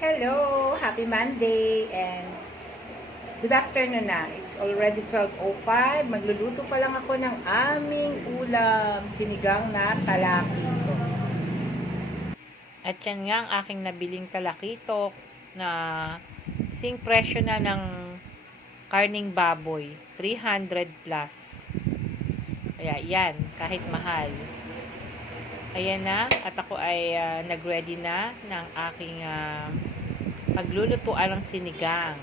Hello! Happy Monday! And good afternoon na. It's already 12:05. Magluluto pa lang ako ng aming ulam. Sinigang na talakito. At yan nga ang aking nabiling talakitok na sing presyo na ng karning baboy. 300 plus. Kaya yan, kahit mahal. Ayan na, at ako ay nag-ready na ng aking paglulutuan ng sinigang.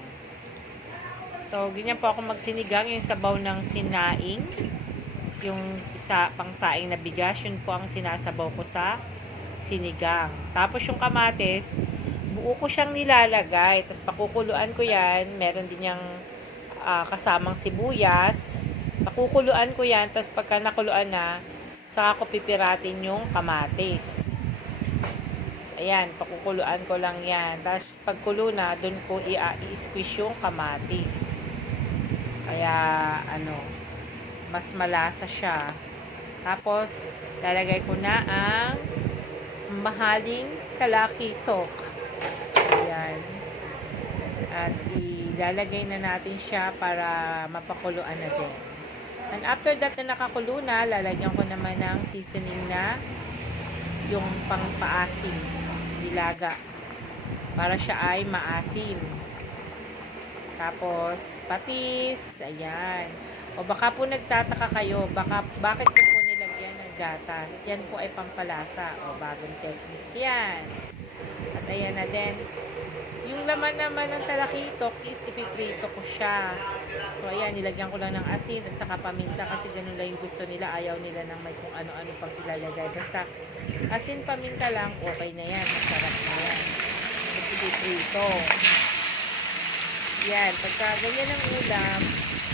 So, ganyan po ako magsinigang, yung sabaw ng sinaing, yung isa pang saing na bigas, yun po ang sinasabaw ko sa sinigang. Tapos yung kamatis, buo ko siyang nilalagay, tapos pakukuluan ko yan, meron din yung kasamang sibuyas, pakukuluan ko yan, tapos pagka nakuluan na, saka ko pipiratin yung kamatis. Ayan, pakukuluan ko lang yan. Tapos, pagkulo na, dun ko i-squish yung kamatis. Kaya, mas malasa siya. Tapos, lalagay ko na ang mahaling talakitok. Ayan. At ilalagay na natin siya para mapakuluan na din. And after that na nakakulo na, lalagyan ko naman ng seasoning na yung pangpaasim, dilaga, para siya ay maasim. Tapos patis, ayan. O baka po nagtataka kayo, bakit ko po nilagyan ng gatas? Yan po ay pampalasa. O bagong technique yan. At ayan na din. Yung laman naman ng talakitok is ipiprito ko siya. So ayan, nilagyan ko lang ng asin at saka paminta kasi ganun lang yung gusto nila. Ayaw nila ng may kung ano-ano pang ilalagay. Basta asin, paminta lang, okay na yan. Masarap na yan. At ipiprito. Yan, pagka ganyan ang ulam,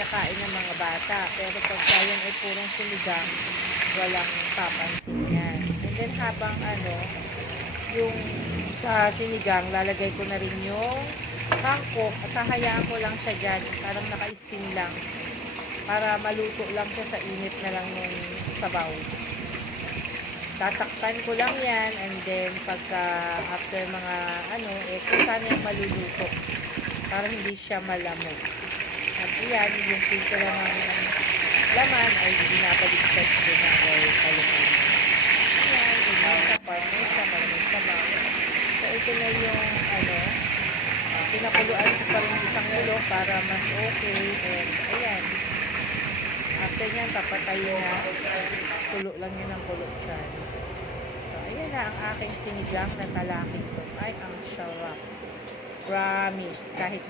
kakain ng mga bata. Pero pagka yan ay purong sinigang, walang papansin yan. And then habang yung sa sinigang, lalagay ko na rin yung mangkok at hahayaan ko lang siya dyan. Parang naka-steam lang. Para maluto lang siya sa init na lang ng sabaw. Tatakpan ko lang yan and then pagka after mga kung saan yung maluluto. Para hindi siya malamog. At yan, yung pito lang ng laman ay hindi napaligtad ko na ay kalutin. Ayan, ganyan sa partner siya, malamig sa bako. So, ito na yung, pinakuluan ko pa rin isang ulo para mas okay. And, ayan. After nyan, papatayin na. Kulo lang yun ang kulo dyan. So, ayan na ang aking sinigang na talakito. Ay, ang sarap. Promise. Kahit